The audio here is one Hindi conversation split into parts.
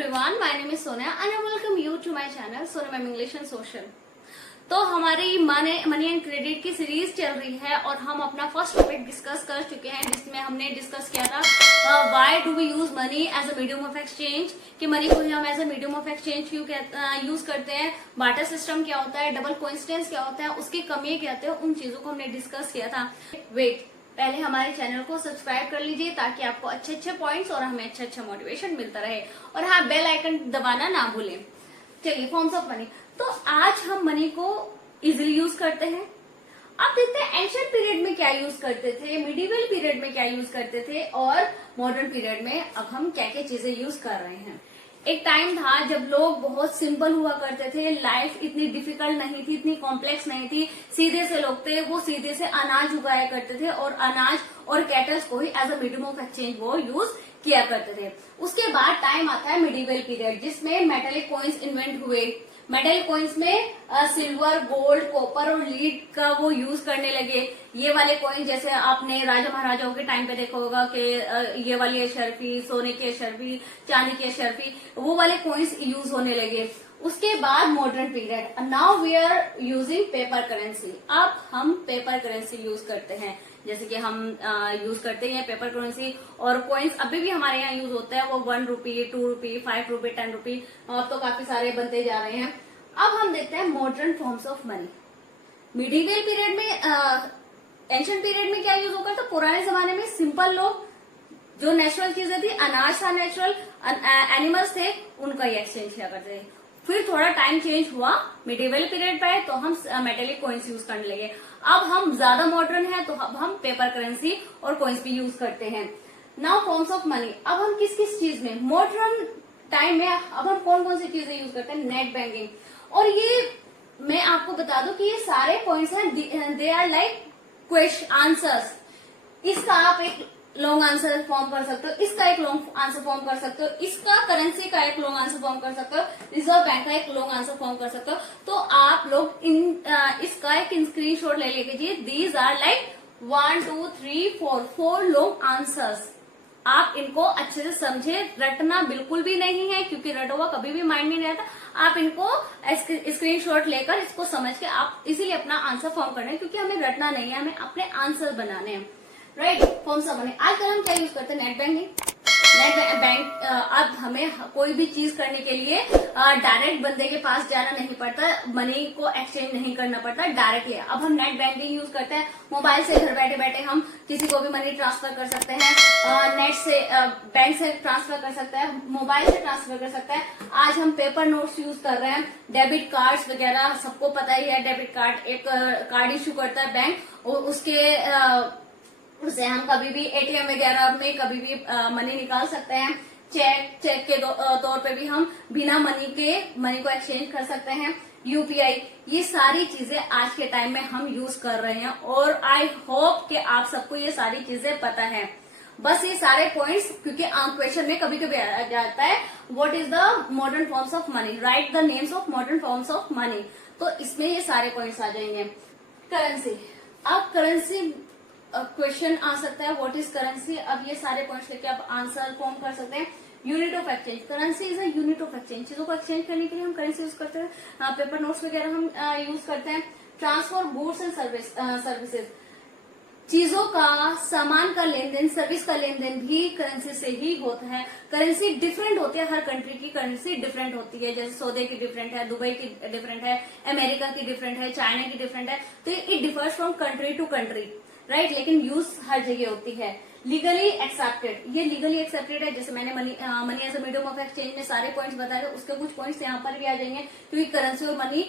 everyone, my name is Sonia and I welcome you to my channel Sonia Ma'am English and Social। तो हमारी मनी एंड क्रेडिट की सीरीज चल रही है और हम अपना फर्स्ट टॉपिक डिस्कस कर चुके हैं, जिसमें हमने डिस्कस किया था why do we use money as a medium of exchange, कि मनी को हम as a medium of exchange क्यों यूज करते हैं, बार्टर सिस्टम क्या होता है, डबल कोइंसिडेंस क्या होता है, उसकी कमी क्या होती है, उन चीजों को हमने डिस्कस किया था। वेट, पहले हमारे चैनल को सब्सक्राइब कर लीजिए ताकि आपको अच्छे अच्छे पॉइंट्स और हमें अच्छा मोटिवेशन मिलता रहे, और हाँ, बेल आइकन दबाना ना भूलें। चलिए, फॉर्म्स ऑफ मनी। तो आज हम मनी को इजिली यूज करते हैं। अब देखते हैं एंशिएंट पीरियड में क्या यूज करते थे, मिडिवल पीरियड में क्या यूज करते थे, और मॉडर्न पीरियड में अब हम क्या क्या चीजें यूज कर रहे हैं। एक टाइम था जब लोग बहुत सिंपल हुआ करते थे, लाइफ इतनी डिफिकल्ट नहीं थी, इतनी कॉम्प्लेक्स नहीं थी, सीधे से लोग थे, वो सीधे से अनाज उगाया करते थे और अनाज और कैटल्स को ही as a medium of exchange वो यूज किया करते थे। उसके बाद टाइम आता है मिडिवल पीरियड, जिसमें मेटेलिक कॉइन्स इन्वेंट हुए। मेटल कॉइन्स में सिल्वर, गोल्ड, कॉपर और लीड का वो यूज करने लगे। ये वाले कॉइन जैसे आपने राजा महाराजाओं के टाइम पे देखा होगा कि ये वाली अशरफी, सोने की अशरफी, चांदी की अशरफी, वो वाले कॉइन्स यूज होने लगे। उसके बाद modern period, now we are using paper currency. अब हम पेपर करेंसी यूज करते हैं, जैसे कि हम यूज करते हैं पेपर करेंसी, और कॉइन्स अभी भी हमारे यहाँ यूज होता है, वो 1 रुपी, 2 रुपी, 5 रुपी, 10 रुपी, अब तो काफी सारे बनते जा रहे हैं। अब हम देखते हैं modern forms of money. Medieval period में, एंशिएंट पीरियड में क्या यूज होगा, तो पुराने जमाने में सिंपल लोग, जो नेचुरल चीजें थी, अनाज था नेचुरल, एनिमल्स थे, उनका ही एक्सचेंज किया करते थे। फिर थोड़ा टाइम चेंज हुआ मिडिवल पीरियड पे, तो हम मेटेलिक कॉइन्स यूज करने लगे। अब हम ज्यादा मॉडर्न हैं, तो अब हम पेपर करेंसी और कॉइन्स भी यूज करते हैं। Now forms of money. अब हम किस किस चीज में मॉडर्न टाइम में अब हम कौन कौन सी चीजें यूज करते हैं, नेट बैंकिंग। और ये मैं आपको बता दूं कि ये सारे पॉइंट्स हैं, they are like question answers. इसका आप एक लॉन्ग आंसर फॉर्म कर सकते हो, इसका एक लॉन्ग आंसर फॉर्म कर सकते हो, इसका करेंसी का एक लॉन्ग आंसर फॉर्म कर सकते हो, रिजर्व बैंक का एक लॉन्ग आंसर फॉर्म कर सकते हो। तो आप लोग इसका एक स्क्रीनशॉट ले लीजिए। These are like 1 2 3 4 long answers. आप इनको अच्छे से समझे, रटना बिल्कुल भी नहीं है, क्योंकि रटा हुआ कभी भी माइंड में नहीं रहता। आप इनको स्क्रीनशॉट लेकर इसको समझ के आप इसीलिए अपना आंसर फॉर्म करना है, क्योंकि हमें रटना नहीं है, हमें अपने आंसर बनाने हैं। Right, forms of money. आजकल हम क्या यूज करते हैं, नेट बैंकिंग। नेट बैंक, अब हमें कोई भी चीज करने के लिए डायरेक्ट बंदे के पास जाना नहीं पड़ता, मनी को एक्सचेंज नहीं करना पड़ता, डायरेक्टली अब हम नेट बैंकिंग यूज करते हैं। मोबाइल से घर बैठे बैठे हम किसी को भी मनी ट्रांसफर कर सकते हैं, नेट से, बैंक से ट्रांसफर कर सकते हैं, मोबाइल से ट्रांसफर कर सकते हैं। आज हम पेपर नोट्स यूज कर रहे हैं, डेबिट कार्ड्स वगैरह सबको पता ही है। डेबिट कार्ड एक कार्ड इश्यू करता है बैंक, और उससे हम कभी भी एटीएम वगैरह में कभी भी मनी निकाल सकते हैं। चेक के तौर पे भी हम बिना मनी को एक्सचेंज कर सकते हैं। यूपीआई, ये सारी चीजें आज के टाइम में हम यूज कर रहे हैं, और आई होप कि आप सबको ये सारी चीजें पता है। बस ये सारे पॉइंट्स, क्योंकि क्वेश्चन में कभी कभी आ जाता है what is the modern forms of money, right the names of modern forms of money, तो इसमें ये सारे पॉइंट्स आ जाएंगे। करेंसी, अब करेंसी क्वेश्चन आ सकता है, व्हाट इज करेंसी। अब ये सारे पॉइंट्स लेके आप आंसर फॉर्म कर सकते हैं। Unit of exchange, currency is a unit of exchange. चीजों को एक्सचेंज करने के लिए हम करेंसी यूज करते हैं, पेपर नोट्स वगैरह हम यूज करते हैं। ट्रांसफर गुड्स एंड सर्विसेज, चीजों का, सामान का लेन देन, सर्विस का लेन देन भी करेंसी से ही होता है। करेंसी डिफरेंट होती है, हर कंट्री की करेंसी डिफरेंट होती है, जैसे सऊदी की डिफरेंट है, दुबई की डिफरेंट है, अमेरिका की डिफरेंट है, चाइना की डिफरेंट है। तो it differs from country to country, right, लेकिन यूज हर जगह होती है। लीगली एक्सेप्टेड, ये लीगली एक्सेप्टेड है, जैसे मैंने money as a medium of exchange में सारे पॉइंट्स बताए थे, उसके कुछ पॉइंट्स यहाँ पर भी आ जाएंगे, क्योंकि करेंसी और मनी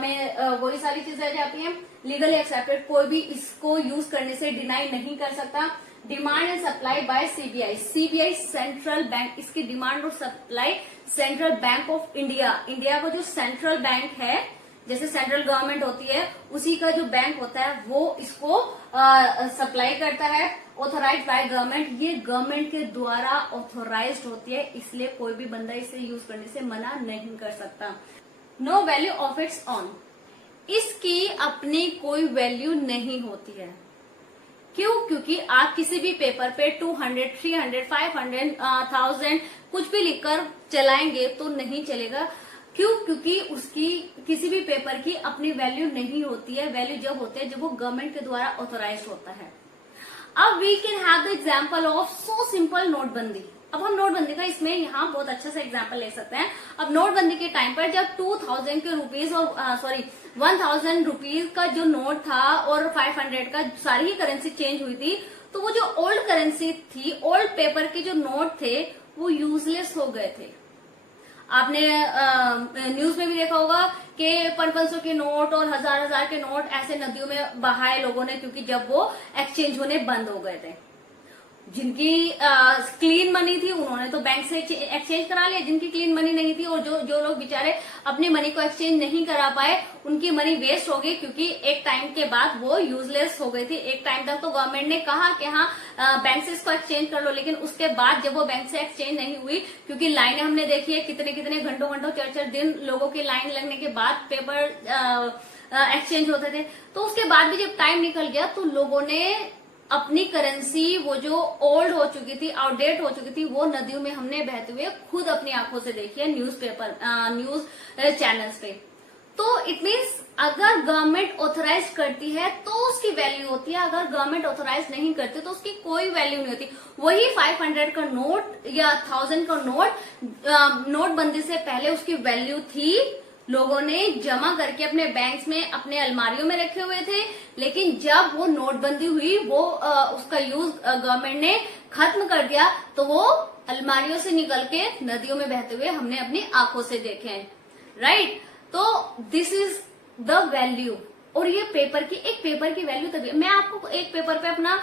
में वही सारी चीजें आ जाती हैं। लीगली एक्सेप्टेड, कोई भी इसको यूज करने से डिनाई नहीं कर सकता। Demand and supply bye CBI, CBI central bank, इसकी डिमांड और supply central bank of India, India का जो सेंट्रल बैंक है, जैसे सेंट्रल गवर्नमेंट होती है, उसी का जो बैंक होता है वो इसको सप्लाई करता है, ऑथोराइज्ड बाय गवर्नमेंट। ये गवर्नमेंट के द्वारा ऑथोराइज्ड होती है, इसलिए कोई भी बंदा इसे यूज करने से मना नहीं कर सकता। No value of its own, इसकी अपनी कोई वैल्यू नहीं होती है। क्यों? क्योंकि आप किसी भी पेपर पे 200, 300, 500, 1000 कुछ भी लिखकर चलाएंगे तो नहीं चलेगा। क्यों? क्योंकि उसकी किसी भी पेपर की अपनी वैल्यू नहीं होती है। वैल्यू जब होती है जब वो गवर्नमेंट के द्वारा ऑथोराइज होता है। अब we can have the example of so simple नोटबंदी। अब हम नोटबंदी का इसमें यहाँ बहुत अच्छा सा एग्जाम्पल ले सकते हैं। अब नोटबंदी के टाइम पर जब 2000 के रुपीज और 1000 रुपीज का जो नोट था और 500 का सारी ही करेंसी चेंज हुई थी, तो वो जो ओल्ड करेंसी थी, ओल्ड पेपर के जो नोट थे वो यूजलेस हो गए थे। आपने न्यूज में भी देखा होगा कि 500 के नोट और 1000 के नोट ऐसे नदियों में बहाए लोगों ने, क्योंकि जब वो एक्सचेंज होने बंद हो गए थे। जिनकी क्लीन मनी थी उन्होंने तो बैंक से एक्सचेंज करा लिया, जिनकी क्लीन मनी नहीं थी और जो लोग बेचारे अपनी मनी को एक्सचेंज नहीं करा पाए, उनकी मनी वेस्ट हो गई, क्योंकि एक टाइम के बाद वो यूजलेस हो गई थी। एक टाइम तक तो गवर्नमेंट ने कहा कि हाँ बैंक से इसको एक्सचेंज कर लो, लेकिन उसके बाद जब वो बैंक से एक्सचेंज नहीं हुई, क्योंकि लाइनें हमने देखी है कितने कितने घंटों 4 दिन लोगों की लाइन लगने के बाद पेपर एक्सचेंज होते थे, तो उसके बाद भी जब टाइम निकल गया तो लोगों ने अपनी करेंसी वो जो ओल्ड हो चुकी थी, आउटडेट हो चुकी थी, वो नदियों में हमने बहते हुए खुद अपनी आंखों से देखी है न्यूज चैनल्स पे। तो इट मीन्स अगर गवर्नमेंट ऑथराइज करती है तो उसकी वैल्यू होती है, अगर गवर्नमेंट ऑथराइज नहीं करती तो उसकी कोई वैल्यू नहीं होती। वही 500 का नोट या 1000 का नोट नोटबंदी से पहले उसकी वैल्यू थी, लोगों ने जमा करके अपने बैंक्स में अपने अलमारियों में रखे हुए थे, लेकिन जब वो नोटबंदी हुई वो उसका यूज गवर्नमेंट ने खत्म कर दिया, तो वो अलमारियों से निकल के नदियों में बहते हुए हमने अपनी आंखों से देखे हैं, राइट। तो दिस इज द वैल्यू। और ये पेपर की वैल्यू तभी, मैं आपको एक पेपर पे अपना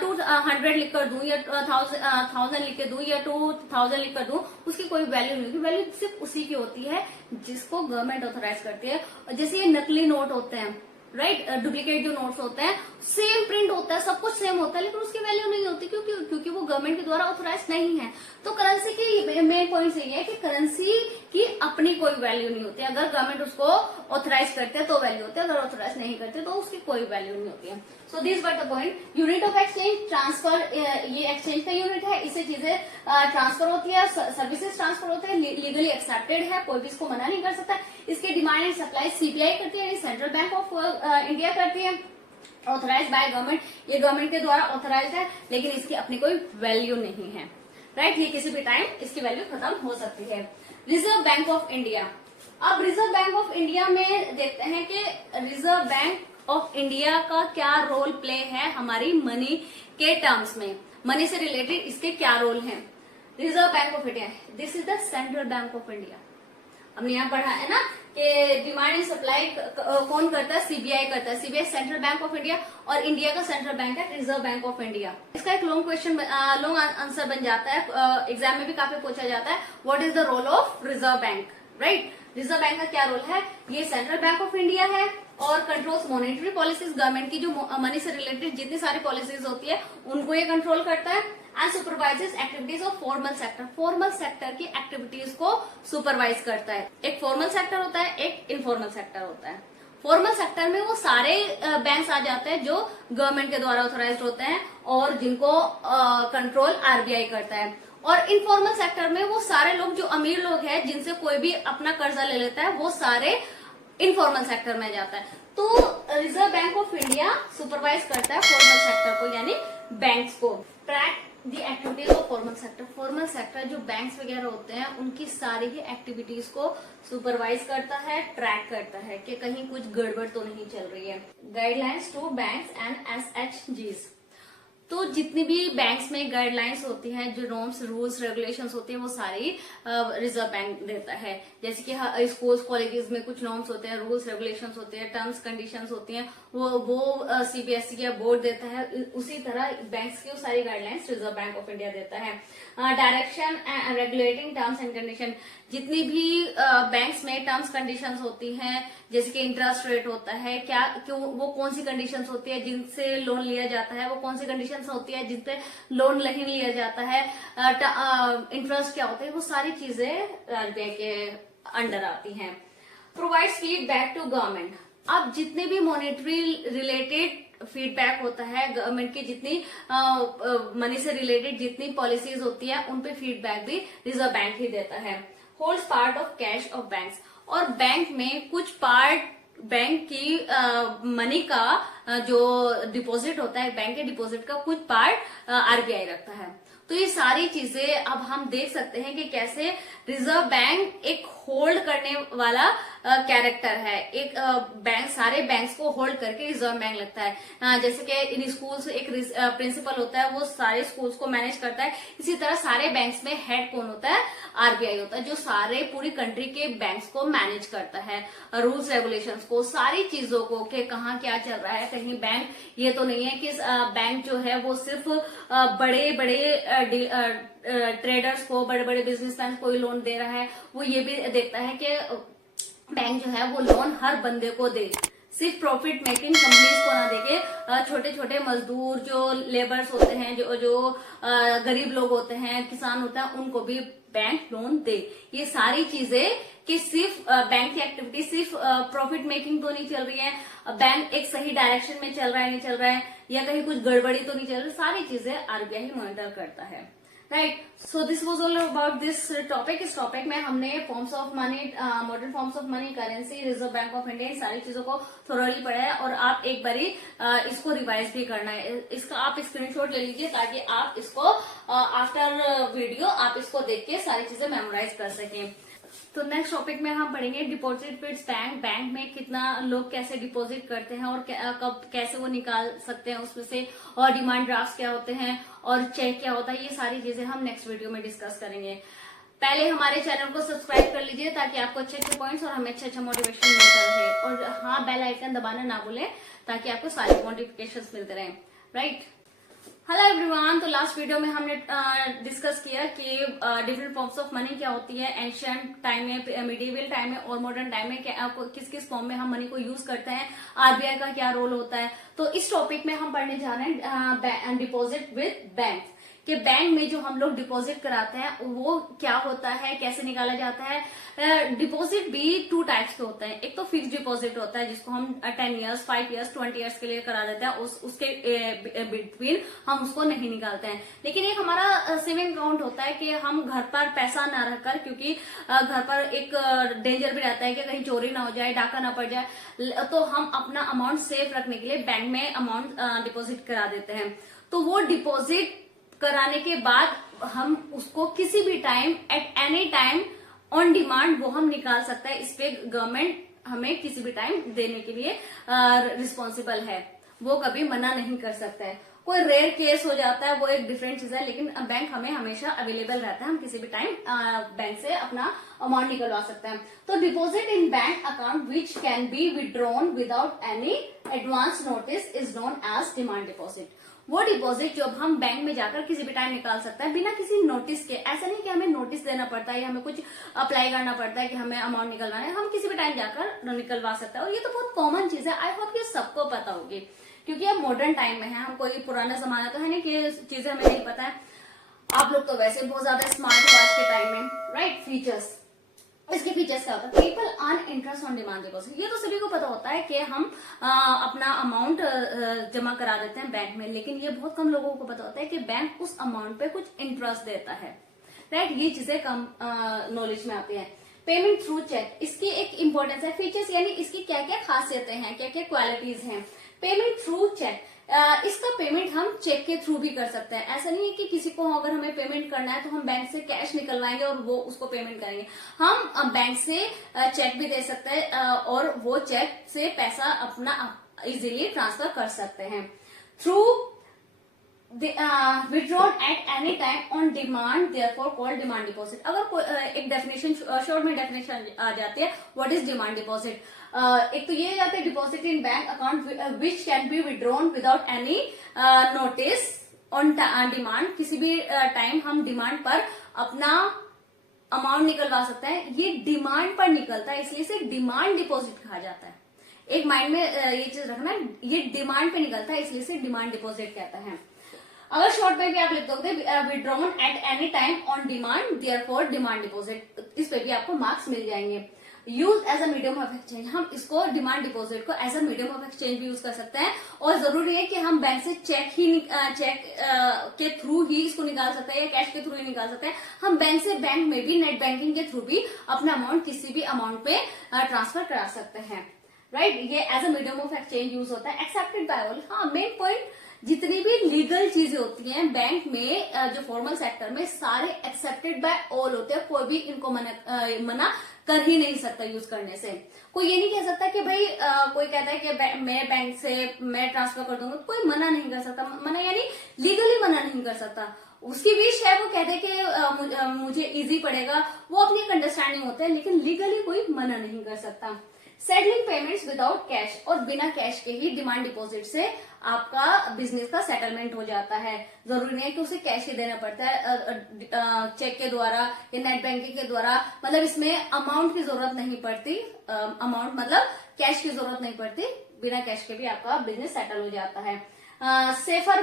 200 लिख कर दूं या 1000 लिख के दूं या 2000 लिख कर दूं, उसकी कोई वैल्यू नहीं होती। वैल्यू सिर्फ उसी की होती है जिसको गवर्नमेंट ऑथराइज करती है। और जैसे ये नकली नोट होते हैं, राइट, डुप्लीकेट जो नोट्स होते हैं, सेम प्रिंट होता है, सब कुछ सेम होता है, लेकिन उसकी वैल्यू नहीं होती। क्योंकि वो गवर्नमेंट के द्वारा ऑथराइज नहीं है। तो करेंसी की मेन पॉइंट यही है कि करेंसी की अपनी कोई वैल्यू नहीं होती। अगर गवर्नमेंट उसको ऑथराइज करते हैं तो वैल्यू होती है, अगर ऑथराइज नहीं करते तो उसकी कोई वैल्यू नहीं होती है। So this were the point. Unit of exchange, transfer, ये एक्सचेंज का यूनिट है, इससे चीजें ट्रांसफर होती है, सर्विसेज ट्रांसफर होते हैं, लीगली एक्सेप्टेड है, कोई भी इसको मना नहीं कर सकता। इसके डिमांड एंड सप्लाई सीबीआई करती है, सेंट्रल बैंक ऑफ इंडिया करती है, ऑथराइज बाय गवर्नमेंट, ये गवर्नमेंट के द्वारा ऑथराइज है, लेकिन इसकी अपनी कोई वैल्यू नहीं है, राइट। ये किसी भी टाइम इसकी वैल्यू खत्म हो सकती है। Reserve bank of India. अब रिजर्व बैंक ऑफ इंडिया में देखते हैं कि रिजर्व बैंक ऑफ इंडिया का क्या रोल प्ले है हमारी मनी के टर्म्स में, मनी से रिलेटेड इसके क्या रोल हैं। Reserve bank of India, this is the central bank of India. हमने यहाँ पढ़ा है ना कि डिमांड एंड सप्लाई कौन करता है, सीबीआई करता है। CBI central bank of India, और इंडिया का सेंट्रल बैंक है रिजर्व बैंक ऑफ इंडिया। इसका एक लॉन्ग क्वेश्चन, लॉन्ग आंसर बन जाता है, एग्जाम में भी काफी पूछा जाता है, what is the role of reserve bank, right. Reserve bank का क्या रोल है, ये सेंट्रल बैंक ऑफ इंडिया है और कंट्रोल्स मॉनेटरी पॉलिसीज, गवर्नमेंट की जो मनी से रिलेटेड जितनी सारी पॉलिसीज होती है उनको ये कंट्रोल करता है, and supervises activities of formal sector, formal sector की एक्टिविटीज को सुपरवाइज करता है। एक फॉर्मल सेक्टर होता है, एक इनफॉर्मल सेक्टर होता है। फॉर्मल सेक्टर में वो सारे बैंक्स आ जाते हैं जो गवर्नमेंट के द्वारा ऑथराइज्ड होते हैं और जिनको कंट्रोल आरबीआई करता है। और इनफॉर्मल सेक्टर में वो सारे लोग जो अमीर लोग हैं, जिनसे कोई भी अपना कर्जा ले लेता है, वो सारे इनफॉर्मल सेक्टर में जाता है। तो reserve bank of India supervise करता है फॉर्मल सेक्टर को, यानी बैंक्स को। Track the activities of formal sector, formal sector जो बैंक्स वगैरह होते हैं उनकी सारी ही एक्टिविटीज को सुपरवाइज करता है, ट्रैक करता है कि कहीं कुछ गड़बड़ तो नहीं चल रही है। गाइडलाइंस टू बैंक्स एंड एसएचजीज, तो जितनी भी बैंक्स में गाइडलाइंस होती हैं, जो नॉर्म्स, रूल्स, रेगुलेशंस होती हैं, वो सारी रिजर्व बैंक देता है। जैसे कि स्कूल्स, कॉलेजेस में कुछ नॉर्म्स होते हैं, रूल्स, रेगुलेशंस होते हैं, टर्म्स, कंडीशंस होती हैं, वो सीबीएसई या बोर्ड देता है। उसी तरह बैंक्स की सारी guidelines reserve bank of India देता है। Direction and regulating terms and condition, जितनी भी बैंक्स में टर्म्स कंडीशंस होती हैं, जैसे कि इंटरेस्ट रेट होता है, क्या क्यों, वो कौन सी कंडीशंस होती है जिनसे लोन लिया जाता है, वो कौन सी कंडीशंस होती है जिनसे लोन नहीं लिया जाता है, इंटरेस्ट क्या होता है, वो सारी चीजें आरबीआई के अंडर आती हैं। प्रोवाइड्स फीडबैक टू गवर्नमेंट, अब जितने भी मॉनेटरी रिलेटेड फीडबैक होता है, गवर्नमेंट की जितनी मनी से रिलेटेड जितनी पॉलिसीज होती है उन पे फीडबैक भी रिजर्व बैंक ही देता है। Holds part of cash of banks, और बैंक में कुछ पार्ट बैंक की मनी का जो डिपॉजिट होता है, बैंक के डिपॉजिट का कुछ पार्ट आरबीआई रखता है। तो ये सारी चीजें अब हम देख सकते हैं कि कैसे रिजर्व बैंक एक होल्ड करने वाला कैरेक्टर है। एक बैंक सारे बैंक्स को होल्ड करके रिजर्व बैंक लगता है। जैसे कि इन स्कूल्स एक प्रिंसिपल होता है, वो सारे स्कूल्स को मैनेज करता है। इसी तरह सारे बैंक्स में हेड कौन होता है? आरबीआई होता है, जो सारे पूरी कंट्री के बैंक्स को मैनेज करता है, रूल्स रेगुलेशंस को, सारी चीजों को, कि कहाँ क्या चल रहा है। कहीं बैंक ये तो नहीं है कि बैंक जो है वो सिर्फ बड़े बड़े ट्रेडर्स को, बड़े बड़े बिजनेसमैन को ही लोन दे रहा है। वो ये भी देखता है कि बैंक जो है वो लोन हर बंदे को दे, सिर्फ प्रॉफिट मेकिंग कंपनीज को ना देके छोटे छोटे मजदूर, जो लेबर्स होते हैं, जो गरीब लोग होते हैं, किसान होते हैं, उनको भी बैंक लोन दे। ये सारी चीजें कि सिर्फ बैंक की एक्टिविटी सिर्फ प्रॉफिट मेकिंग तो नहीं चल रही है, बैंक एक सही डायरेक्शन में चल रहा है नहीं चल रहा है, या कहीं कुछ गड़बड़ी तो नहीं चल रही, सारी चीजें आरबीआई ही मॉनिटर करता है। Right, so this was all about this topic. इस टॉपिक में हमने forms of money, modern forms of money, currency, reserve bank of India, इन सारी चीजों को थोरली पढ़ा है, और आप एक बारी इसको रिवाइज भी करना है। इसका आप स्क्रीनशॉट ले लीजिए ताकि आप इसको आफ्टर वीडियो आप इसको देख के सारी चीजें मेमोराइज कर सकें। तो नेक्स्ट टॉपिक में हम पढ़ेंगे डिपॉजिट विद बैंक। बैंक में कितना लोग कैसे डिपॉजिट करते हैं और कब कैसे वो निकाल सकते हैं उसमें से, और डिमांड ड्राफ्ट क्या होते हैं और चेक क्या होता है, ये सारी चीजें हम नेक्स्ट वीडियो में डिस्कस करेंगे। पहले हमारे चैनल को सब्सक्राइब कर लीजिए ताकि आपको अच्छे अच्छे पॉइंट्स और हमें अच्छा मोटिवेशन मिलता रहे, और हाँ, बेल आइकन दबाना ना भूलें ताकि आपको सारे नोटिफिकेशंस मिलते रहें। Right, hello everyone. तो लास्ट वीडियो में हमने डिस्कस किया कि डिफरेंट फॉर्म्स ऑफ मनी क्या होती है एंशिएंट टाइम में, मिडिवल टाइम में और मॉडर्न टाइम में, किस किस फॉर्म में हम मनी को यूज करते हैं, आरबीआई का क्या रोल होता है। तो इस टॉपिक में हम पढ़ने जा रहे हैं डिपॉजिट विद बैंक, कि बैंक में जो हम लोग डिपॉजिट कराते हैं वो क्या होता है, कैसे निकाला जाता है। डिपॉजिट भी 2 टाइप्स के होते हैं। एक तो फिक्स डिपॉजिट होता है जिसको हम 10 इयर्स, 5 इयर्स, 20 इयर्स के लिए करा देते हैं, उसके बिटवीन हम उसको नहीं निकालते हैं। लेकिन एक हमारा सेविंग अकाउंट होता है कि हम घर पर पैसा ना रखकर, क्योंकि घर पर एक डेंजर भी रहता है कि कहीं चोरी ना हो जाए, डाका ना पड़ जाए, तो हम अपना अमाउंट सेफ रखने के लिए बैंक में अमाउंट डिपॉजिट करा देते हैं। तो वो डिपॉजिट कराने के बाद हम उसको किसी भी time, eight any time, on demand वो हम निकाल सकते हैं। इस पे गवर्नमेंट हमें किसी भी टाइम देने के लिए रिस्पॉन्सिबल है, वो कभी मना नहीं कर सकता है। कोई रेयर केस हो जाता है वो एक डिफरेंट चीज है, लेकिन बैंक हमें हमेशा अवेलेबल रहता है, हम किसी भी टाइम बैंक से अपना अमाउंट निकलवा सकते हैं। तो deposit in bank account which can be withdrawn without any advance notice is known as demand deposit. वो डिपॉजिट जो हम बैंक में जाकर किसी भी टाइम निकाल सकते हैं बिना किसी नोटिस के। ऐसा नहीं कि हमें नोटिस देना पड़ता है या हमें कुछ अप्लाई करना पड़ता है कि हमें अमाउंट निकलवाना है, हम किसी भी टाइम जाकर निकलवा सकते हैं। और ये तो बहुत कॉमन चीज है, आई होप ये सबको पता होगी, क्योंकि अब मॉडर्न टाइम में है, हम कोई पुराना जमाना तो है नहीं कि चीजें हमें नहीं पता है। आप लोग तो वैसे बहुत ज्यादा स्मार्ट हो आज के टाइम में। राइट, फीचर्स, इसके फीचर्स क्या होता है? People earn interest on demand deposit. ये तो सभी को पता होता है कि हम अपना अमाउंट जमा करा देते हैं बैंक में, लेकिन ये बहुत कम लोगों को पता होता है कि बैंक उस अमाउंट पे कुछ इंटरेस्ट देता है। राइट, ये चीजें कम नॉलेज में आती है। पेमेंट थ्रू चेक, इसकी एक इंपॉर्टेंस है। फीचर्स यानी इसकी क्या क्या खासियतें हैं, क्या क्या क्वालिटीज हैं। पेमेंट थ्रू चेक, इसका पेमेंट हम चेक के थ्रू भी कर सकते हैं। ऐसा नहीं है कि किसी को अगर हमें पेमेंट करना है तो हम बैंक से कैश निकलवाएंगे और वो उसको पेमेंट करेंगे। हम बैंक से चेक भी दे सकते हैं और वो चेक से पैसा अपना इजीली ट्रांसफर कर सकते हैं। Through withdrawn at any time on demand, therefore called demand deposit। अगर एक डेफिनेशन शॉर्ट में डेफिनेशन आ जाती है, व्हाट इज डिमांड डिपॉजिट। एक तो ये जाते हैं deposit in bank account which can be withdrawn without any notice on demand. किसी भी टाइम हम डिमांड पर अपना अमाउंट निकलवा सकते हैं। ये डिमांड पर निकलता है, इसलिए इसे डिमांड डिपॉजिट कहा जाता है। एक माइंड में ये चीज रखना, ये डिमांड पे निकलता है इसलिए इसे डिमांड डिपॉजिट कहता है। अगर शॉर्ट में भी आप लिख दोगे withdrawn at any time on demand, therefore demand deposit, इस पे भी आपको मार्क्स मिल जाएंगे। Use as a medium of exchange. हम इसको डिमांड डिपॉजिट को as a medium of exchange भी यूज कर सकते हैं, और जरूरी है कि हम बैंक से चेक के थ्रू ही इसको निकाल सकते हैं या कैश के थ्रू ही निकाल सकते हैं। हम बैंक से बैंक में भी नेट बैंकिंग के थ्रू भी अपना अमाउंट किसी भी अमाउंट पे ट्रांसफर करा सकते हैं, राइट। ये as a medium of exchange use होता है, एक्सेप्टेड बाय ऑल। हाँ, मेन पॉइंट, जितनी भी लीगल चीजें होती हैं बैंक में, जो फॉर्मल सेक्टर में, सारे एक्सेप्टेड बाय ऑल होते हैं। कोई भी इनको मना कर ही नहीं सकता यूज करने से। कोई ये नहीं कह सकता कि भाई कोई कहता है कि मैं बैंक से मैं ट्रांसफर कर दूंगा, कोई मना नहीं कर सकता। मना यानी लीगली मना नहीं कर सकता। उसकी विश है, वो कहते कि मुझे इजी पड़ेगा, वो अपनी एक अंडरस्टैंडिंग होता है, लेकिन लीगली कोई मना नहीं कर सकता। सेटलिंग पेमेंट्स विदाउट कैश, और बिना कैश के ही डिमांड डिपॉजिट से आपका बिजनेस का सेटलमेंट हो जाता है। जरूरी नहीं है कि उसे कैश ही देना पड़ता है, चेक के द्वारा या नेट बैंकिंग के द्वारा, मतलब इसमें अमाउंट की जरूरत नहीं पड़ती। अमाउंट मतलब कैश की जरूरत नहीं पड़ती, बिना कैश के भी आपका बिजनेस सेटल हो जाता है। सेफर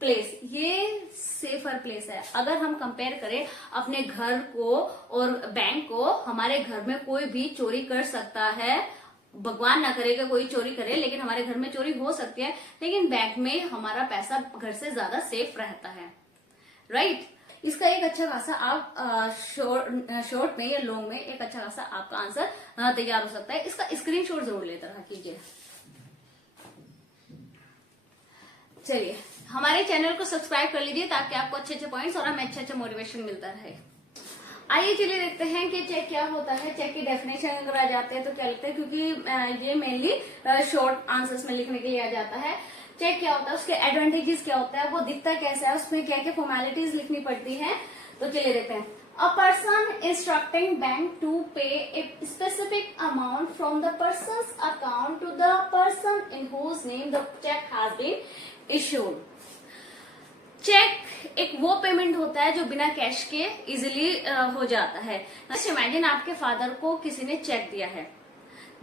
प्लेस, ये सेफर प्लेस है। अगर हम कंपेयर करें अपने घर को और बैंक को, हमारे घर में कोई भी चोरी कर सकता है, भगवान ना करे कि कोई चोरी करे, लेकिन हमारे घर में चोरी हो सकती है, लेकिन बैंक में हमारा पैसा घर से ज्यादा सेफ रहता है, राइट। इसका एक अच्छा खासा आप शॉर्ट में या लॉन्ग में एक अच्छा खासा आपका आंसर तैयार हो सकता है। इसका स्क्रीनशॉट जरूर लेकर कीजिए। चलिए, हमारे चैनल को सब्सक्राइब कर लीजिए ताकि आपको अच्छे अच्छे पॉइंट्स और हमें अच्छा मोटिवेशन मिलता रहे। आइए चलिए देखते हैं कि चेक क्या होता है। चेक की डेफिनेशन अगर आ जाते हैं तो क्या लिखते हैं, क्योंकि ये मेनली शॉर्ट आंसर्स में लिखने के लिए आ जाता है। चेक क्या होता है, उसके एडवांटेजेस क्या होता है, वो दिखता कैसा है, उसमें क्या क्या फॉर्मेलिटीज लिखनी पड़ती है, तो चलिए देखते हैं। A person instructing bank to pay a specific amount from the person's account to the person in whose name the check has been issued. Cheque एक वो पेमेंट होता है जो बिना कैश के इजीली हो जाता है। इमेजिन आपके फादर को किसी ने चेक दिया है,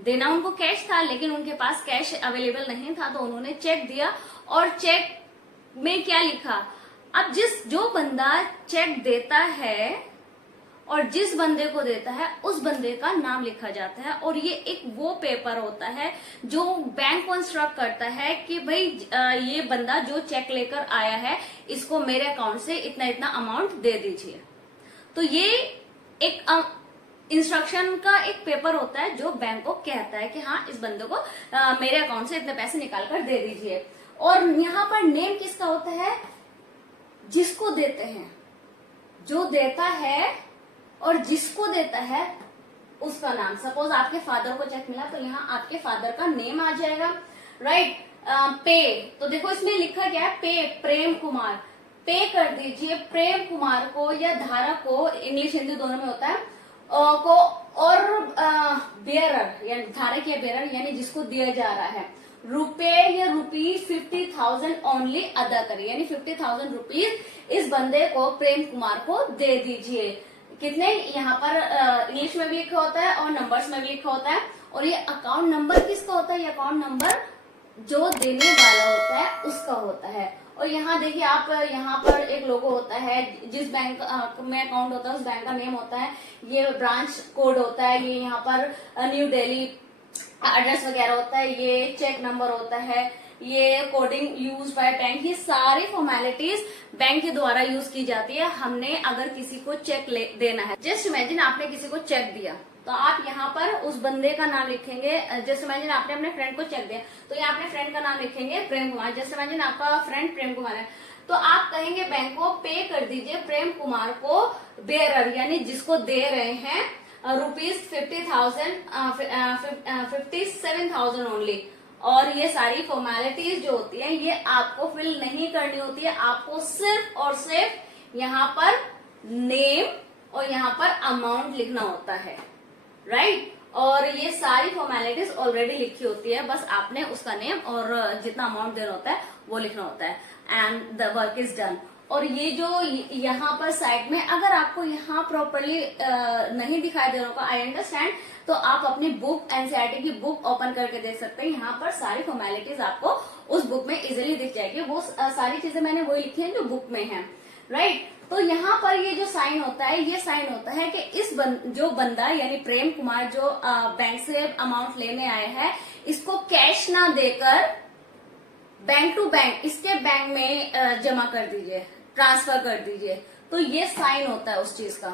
देना उनको कैश था लेकिन उनके पास कैश अवेलेबल नहीं था, तो उन्होंने चेक दिया, और चेक में क्या लिखा, अब जो बंदा चेक देता है और जिस बंदे को देता है उस बंदे का नाम लिखा जाता है। और ये एक वो पेपर होता है जो बैंक को इंस्ट्रक्ट करता है कि भाई ये बंदा जो चेक लेकर आया है इसको मेरे अकाउंट से इतना इतना अमाउंट दे दीजिए। तो ये एक इंस्ट्रक्शन का एक पेपर होता है जो बैंक को कहता है कि हाँ, इस बंदे को मेरे अकाउंट से इतने पैसे निकाल कर दे दीजिए। और यहाँ पर नेम किसका होता है, जिसको देते हैं, जो देता है और जिसको देता है उसका नाम। सपोज आपके फादर को चेक मिला तो यहाँ आपके फादर का नेम आ जाएगा, राइट। पे, तो देखो इसमें लिखा क्या है, पे प्रेम कुमार, पे कर दीजिए प्रेम कुमार को या धारक को, इंग्लिश हिंदी दोनों में होता है, को, और बेयरर या धारक या बेयरर यानी जिसको दिया जा रहा है, रुपए या रुपीज 50,000 ओनली अदा करिए, यानी 50,000 रुपीज इस बंदे को प्रेम कुमार को दे दीजिए। कितने, यहाँ पर इंग्लिश में भी लिखा होता है और नंबर्स में भी लिखा होता है। और ये अकाउंट नंबर किसका होता है, ये अकाउंट नंबर जो देने वाला होता है उसका होता है। और यहाँ देखिए आप, यहाँ पर एक लोगो होता है, जिस बैंक में अकाउंट होता है उस बैंक का नेम होता है, ये ब्रांच कोड होता है, ये यहाँ पर न्यू दिल्ली एड्रेस वगैरह होता है, ये चेक नंबर होता है, ये कोडिंग यूज बाय बैंक। ये सारी फॉर्मेलिटीज बैंक के द्वारा यूज की जाती है। हमने अगर किसी को चेक देना है, जस्ट इमेजिन आपने किसी को चेक दिया, तो आप यहाँ पर उस बंदे का नाम लिखेंगे। जस्ट इमेजिन आपने अपने फ्रेंड को चेक दिया, तो यहाँ अपने फ्रेंड का नाम लिखेंगे प्रेम कुमार। जस्ट इमेजिन आपका फ्रेंड प्रेम कुमार है, तो आप कहेंगे बैंक को पे कर दीजिए प्रेम कुमार को बेयरर यानी जिसको दे रहे हैं रुपीज 57,000 ओनली। और ये सारी फॉर्मेलिटीज जो होती है ये आपको फिल नहीं करनी होती है, आपको सिर्फ और सिर्फ यहाँ पर नेम और यहाँ पर अमाउंट लिखना होता है, राइट। और ये सारी फॉर्मेलिटीज ऑलरेडी लिखी होती है, बस आपने उसका नेम और जितना अमाउंट देना होता है वो लिखना होता है, and the work is done. और ये जो यहाँ पर साइड में अगर आपको यहाँ प्रॉपरली नहीं दिखाई दे रहा होगा, आई अंडरस्टैंड, तो आप अपनी बुक एनसीईआरटी की बुक ओपन करके देख सकते हैं। यहाँ पर सारी फॉर्मेलिटीज आपको उस बुक में इजिली दिख जाएगी। वो सारी चीजें मैंने वही लिखी है जो बुक में है, राइट। तो यहाँ पर ये जो साइन होता है, ये साइन होता है कि जो बंदा यानी प्रेम कुमार जो बैंक से अमाउंट लेने आए हैं, इसको कैश ना देकर बैंक टू बैंक इसके बैंक में जमा कर दीजिए, ट्रांसफर कर दीजिए। तो ये साइन होता है उस चीज का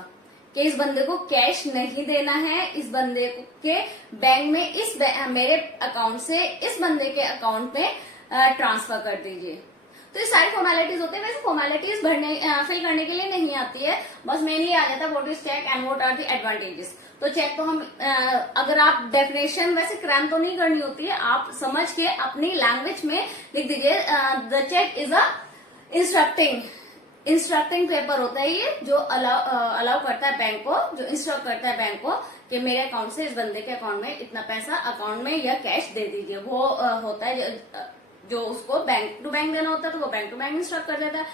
कि इस बंदे को कैश नहीं देना है, इस बंदे के बैंक में मेरे अकाउंट से इस बंदे के अकाउंट में ट्रांसफर कर दीजिए। तो ये सारी फॉर्मेलिटीज होते हैं। वैसे फॉर्मेलिटीज फिल करने के लिए नहीं आती है, बस मेनली आ जाता है what is cheque and what are the advantages. तो चेक तो हम अगर आप डेफिनेशन वैसे क्रैम तो नहीं करनी होती है, आप समझ के अपनी लैंग्वेज में लिख दीजिए। The cheque is a instructing paper होता है ये, जो अलाउ करता है बैंक को, जो इंस्ट्रक्ट करता है बैंक को कि मेरे अकाउंट से इस बंदे के अकाउंट में इतना पैसा अकाउंट में या कैश दे दीजिए। वो होता है जो उसको बैंक टू बैंक देना होता है तो वो बैंक टू बैंक इंस्ट्रक्ट कर देता है,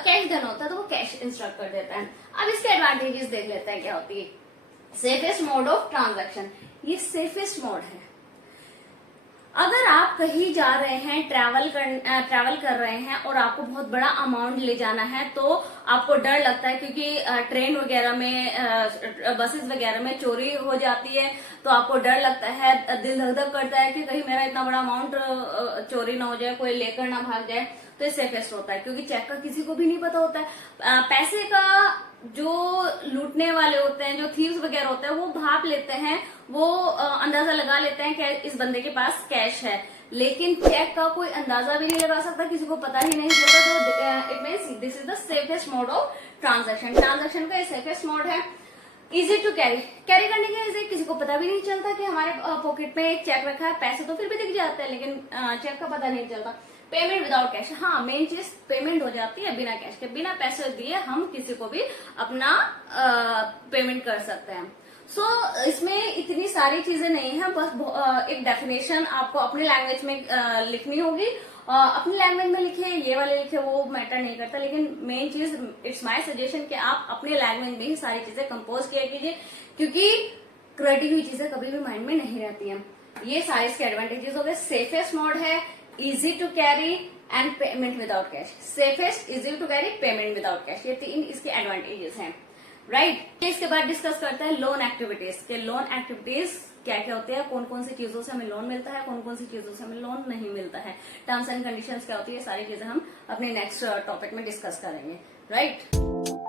कैश देना होता है तो वो कैश इंस्ट्रक्ट कर देता है। अब इसके एडवांटेजेस देख लेते हैं क्या होती है। सेफेस्ट मोड ऑफ ट्रांजैक्शन, ये सेफेस्ट मोड है। अगर आप कहीं जा रहे हैं, ट्रैवल कर रहे हैं और आपको बहुत बड़ा अमाउंट ले जाना है, तो आपको डर लगता है क्योंकि ट्रेन वगैरह में, बसेस वगैरह में चोरी हो जाती है, तो आपको डर लगता है, दिल धक धक करता है कि कहीं मेरा इतना बड़ा अमाउंट चोरी ना हो जाए, कोई लेकर ना भाग जाए। तो ये सेफेस्ट होता है क्योंकि चेक का किसी को भी नहीं पता होता है। पैसे का जो लूटने वाले होते हैं, जो थीव्स वगैरह होते हैं, वो भाप लेते हैं, वो अंदाजा लगा लेते हैं कि इस बंदे के पास कैश है, लेकिन चेक का कोई अंदाजा भी नहीं लगा सकता, किसी को पता ही नहीं चलता। तो it means this is the safest mode of transaction. Transaction का ये सेफेस्ट मोड है। इजी टू कैरी करने के इसे किसी को पता भी नहीं चलता कि हमारे पॉकेट में एक चेक रखा है, पैसे तो फिर भी दिख जाते हैं लेकिन चेक का पता नहीं चलता। पेमेंट विदाउट कैश, हाँ मेन चीज पेमेंट हो जाती है बिना कैश के, बिना पैसे दिए हम किसी को भी अपना पेमेंट कर सकते हैं। इसमें इतनी सारी चीजें नहीं है, बस एक डेफिनेशन आपको अपनी लैंग्वेज में लिखनी होगी। अपनी लैंग्वेज में लिखे, ये वाले लिखे, वो मैटर नहीं करता, लेकिन मेन चीज इट्स माय सजेशन कि आप अपने लैंग्वेज में ही सारी चीजें कंपोज किया कीजिए, क्योंकि रटी हुई चीजें कभी भी माइंड में नहीं रहती हैं। ये सारे इसके एडवांटेजेस हो गए। सेफेस्ट मोड है, easy to carry and payment without cash. Safest, easy to carry, payment without cash, ये 3 इसके एडवांटेजेस हैं, राइट। इसके बाद डिस्कस करते हैं लोन एक्टिविटीज के। लोन एक्टिविटीज क्या क्या होते हैं, कौन कौन सी चीजों से हमें लोन मिलता है, कौन कौन सी चीजों से हमें लोन नहीं मिलता है, टर्म्स एंड कंडीशंस क्या होती है, सारी चीजें हम अपने नेक्स्ट टॉपिक में डिस्कस करेंगे, राइट।